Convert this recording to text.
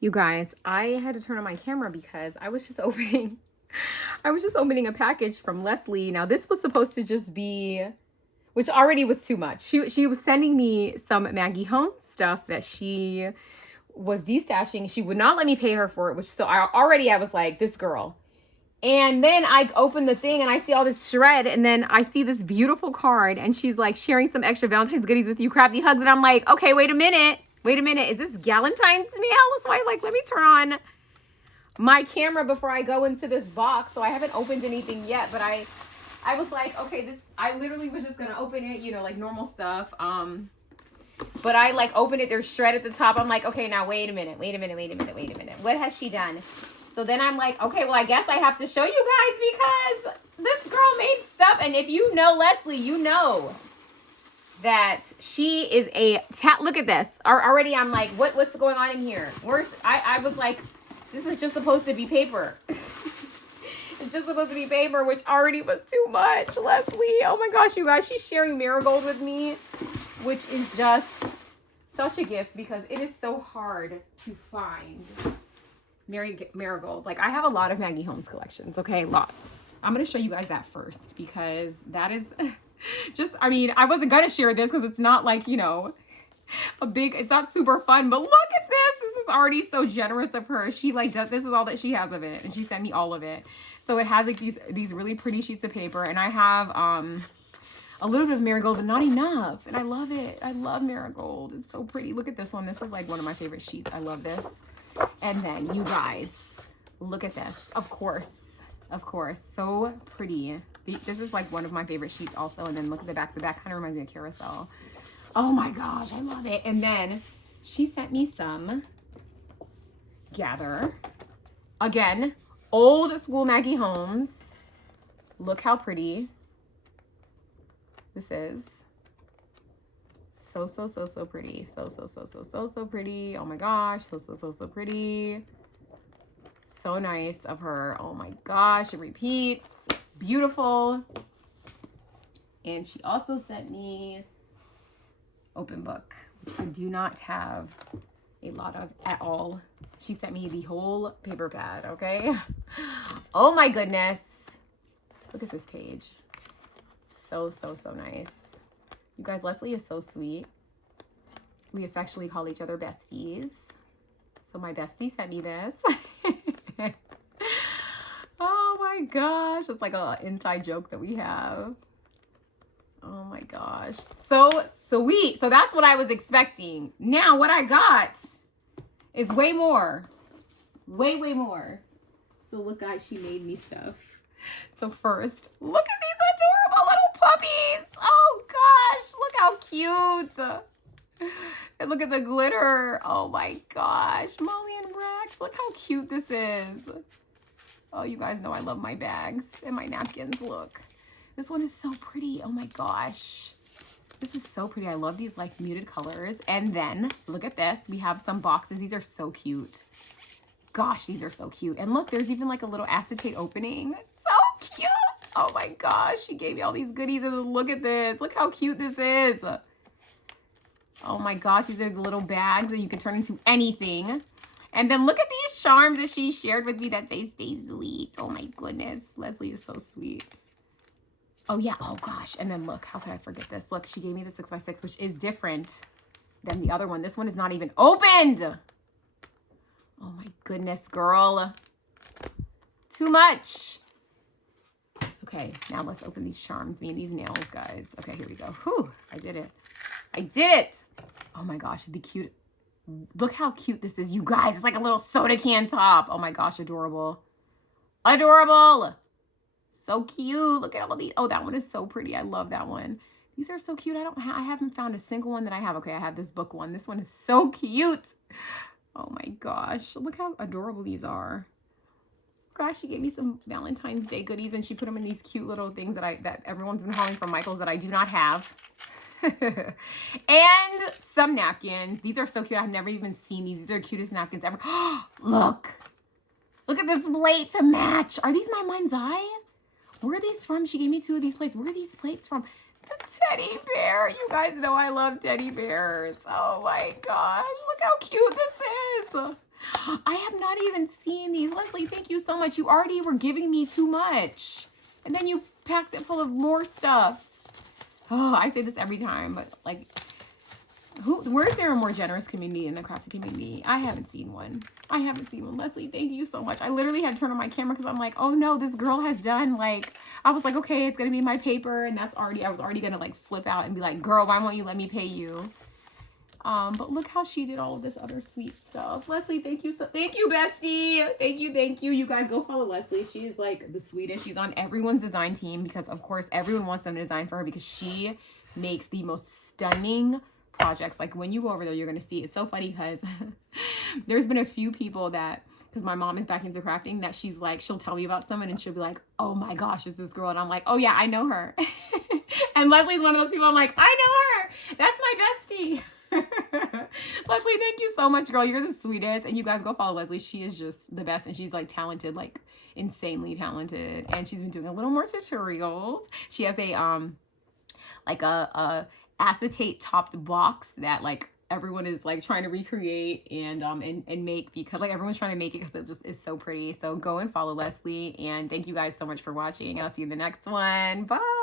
You guys, I had to turn on my camera because I was just opening a package from Leslie. Now this was supposed to just be, which already was too much. She was sending me some Maggie Home stuff that she was destashing. She would not let me pay her for it, which so I was like, this girl. And then I open the thing and I see all this shred, and then I see this beautiful card, and she's like sharing some extra Valentine's goodies with you, Crafty hugs. And I'm like, okay, wait a minute. Is this Galentine's mail? So I like, let me turn on my camera before I go into this box. So I haven't opened anything yet, but I was like, okay, I literally was just gonna open it, you know, like normal stuff. But I like opened it, there's shred at the top. I'm like, okay, now wait a minute. What has she done? So then I'm like, okay, well, I guess I have to show you guys because this girl made stuff. And if you know Leslie, you know that she is look at this. Already I'm like, what's going on in here? I was like, this is just supposed to be paper. It's just supposed to be paper, which already was too much. Leslie, oh my gosh, you guys, she's sharing marigold with me, which is just such a gift because it is so hard to find marigold. Like, I have a lot of Maggie Holmes collections, okay? Lots. I'm going to show you guys that first because that is just, I mean, I wasn't going to share this because it's not like, you know, it's not super fun, but look at this. This is already so generous of her. She like does, this is all that she has of it, and she sent me all of it. So it has like these really pretty sheets of paper, and I have a little bit of marigold, but not enough. And I love it. I love marigold. It's so pretty. Look at this one. This is like one of my favorite sheets. I love this. And then you guys, look at this. Of course, so pretty. This is like one of my favorite sheets also. And then look at the back. The back kind of reminds me of carousel. Oh my gosh, I love it. And then she sent me some Gather. Again, old school Maggie Holmes. Look how pretty this is. So pretty. So pretty. Oh my gosh. So pretty. So nice of her. Oh my gosh. It repeats. Beautiful. And she also sent me open book, which I do not have a lot of at all. She sent me the whole paper pad, okay? Oh my goodness. Look at this page. So nice. You guys, Leslie is so sweet. We affectionately call each other besties. So my bestie sent me this. Oh my gosh. It's like an inside joke that we have. Oh my gosh. So sweet. So that's what I was expecting. Now what I got is way more. Way more. So look, guys, she made me stuff. So first, look at these adorable little puppies. Oh gosh, look how cute. And look at the glitter. Oh my gosh, Molly and Rex, look how cute this is. Oh, you guys know I love my bags and my napkins. Look, this one is so pretty. Oh my gosh, this is so pretty. I love these like muted colors. And then look at this. We have some boxes. These are so cute. Gosh, these are so cute. And look, there's even like a little acetate opening. So cute. Oh my gosh, she gave me all these goodies. And look at this. Look how cute this is. Oh my gosh, these are the little bags that you can turn into anything. And then look at these charms that she shared with me that say stay sweet. Oh my goodness, Leslie is so sweet. Oh yeah, oh gosh. And then look, how could I forget this? Look, she gave me the 6x6, which is different than the other one. This one is not even opened. Oh my goodness, girl. Too much. Okay, now let's open these charms. Me and these nails, guys. Okay, here we go. Whew, I did it. I did it. Oh my gosh, the cute. Look how cute this is, you guys. It's like a little soda can top. Oh my gosh, adorable. Adorable. So cute. Look at all these. Oh, that one is so pretty. I love that one. These are so cute. I haven't found a single one that I have. Okay, I have this book one. This one is so cute. Oh my gosh. Look how adorable these are. Gosh, she gave me some Valentine's Day goodies, and she put them in these cute little things that everyone's been hauling from Michael's that I do not have. And some napkins. These are so cute. I've never even seen these. These are the cutest napkins ever. Look at this plate to match. Are these my mind's eye? Where are these from? She gave me 2 of these plates. Where are these plates from? The teddy bear. You guys know I love teddy bears. Oh my gosh, look how cute this is. I have not even seen these. Leslie, thank you so much. You already were giving me too much. And then you packed it full of more stuff. Oh, I say this every time, but like, where's there a more generous community in the crafty community? I haven't seen one. I haven't seen one. Leslie, thank you so much. I literally had to turn on my camera because I'm like, oh no, this girl has done like, I was like, okay, it's going to be my paper. And I was already going to like flip out and be like, girl, why won't you let me pay you? But look how she did all of this other sweet stuff. Leslie, thank you. Thank you, bestie. Thank you. Thank you. You guys go follow Leslie. She's like the sweetest. She's on everyone's design team because of course everyone wants them to design for her because she makes the most stunning projects. Like when you go over there, you're going to see. It's so funny because there's been a few people that, because my mom is back into crafting, that she's like, she'll tell me about someone and she'll be like, oh my gosh, it's this girl. And I'm like, oh yeah, I know her. And Leslie's one of those people I'm like, I know her. That's my bestie. Leslie, thank you so much, girl. You're the sweetest. And you guys go follow Leslie. She is just the best. And she's like talented, like insanely talented. And she's been doing a little more tutorials. She has a like a acetate topped box that like everyone is like trying to recreate and make, because like everyone's trying to make it because it just is so pretty. So go and follow Leslie, and thank you guys so much for watching, and I'll see you in the next one. Bye.